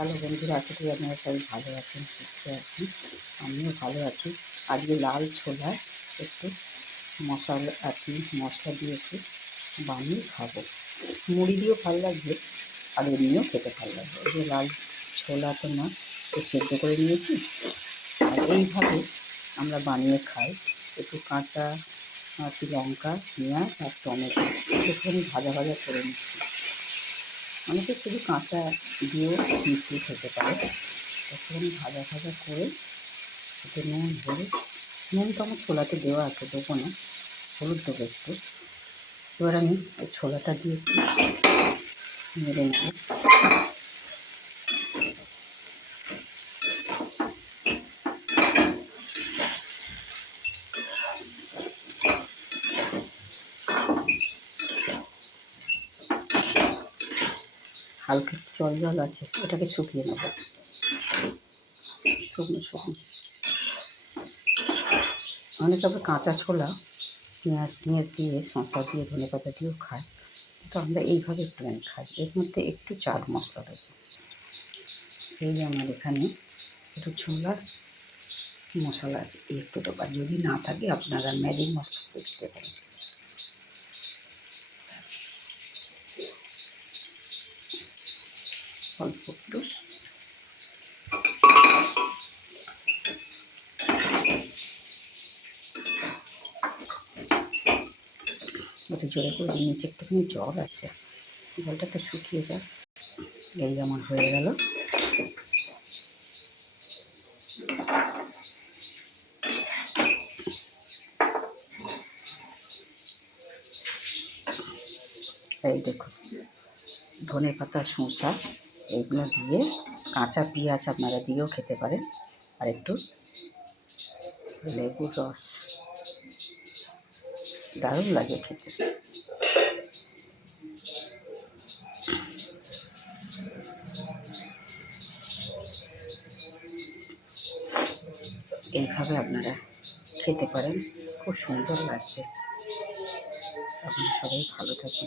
Hello বন্ধুরা, আশা করি আপনারা সবাই ভালো আছেন, সুস্থ আছেন। আমিও ভালো আছি। আজকে লাল ছোলা একটু মশলা দিয়ে একটু বানিয়ে খাবো। মুড়ি দিয়েও ভালো লাগবে আর এমনিও খেতে ভালো লাগবে। এই যে লাল ছোলাটা না সেদ্ধ করে নিয়েছি, আর এইভাবে আমরা বানিয়ে খাই। একটু কাঁচা লঙ্কা, পেঁয়াজ আর টমেটো একটুখানি ভাজা ভাজা করে নিচ্ছি। অনেকে শুধু কাঁচা দিয়েও মিশিয়ে খেতে পারে। একটুখানি ভাজা ভাজা করে এতে নুন হলুদ, নুন তো আমার ছোলাতে দেওয়া আছে, দেবো না, হলুদ দেবো একটু। এবার আমি এই ছোলাটা দিয়ে একটু নেড়ে নেব। হালকা জল জল আছে, এটাকে শুকিয়ে নেব, শুকনো। অনেকে আবার কাঁচা ছোলা পেঁয়াজ দিয়ে শসা দিয়ে ধনেপাতা দিয়েও খায়, তো আমরা এইভাবে একটুখানি খাই। এর মধ্যে একটু চাট মশলা দেবো। এই যে আমার এখানে একটু ছোলার মশলা আছে, একটু দেবো। আর যদি না থাকে আপনারা ম্যাগি মশলা দিতে পারেন। অল্প একটু একটু জোরে করে নিচে একটুখানি জল আছে, জলটা একটু শুকিয়ে যায়। এই যেমন হয়ে গেল। এই দেখুন, ধনেপাতা শসা এইগুলো দিয়ে, কাঁচা পেঁয়াজ আপনারা দিয়েও খেতে পারেন, আর একটু লেবুর রস, দারুণ লাগে খেতে। এইভাবে আপনারা খেতে পারেন, খুব সুন্দর লাগবে। আপনারা সবাই ভালো থাকুন।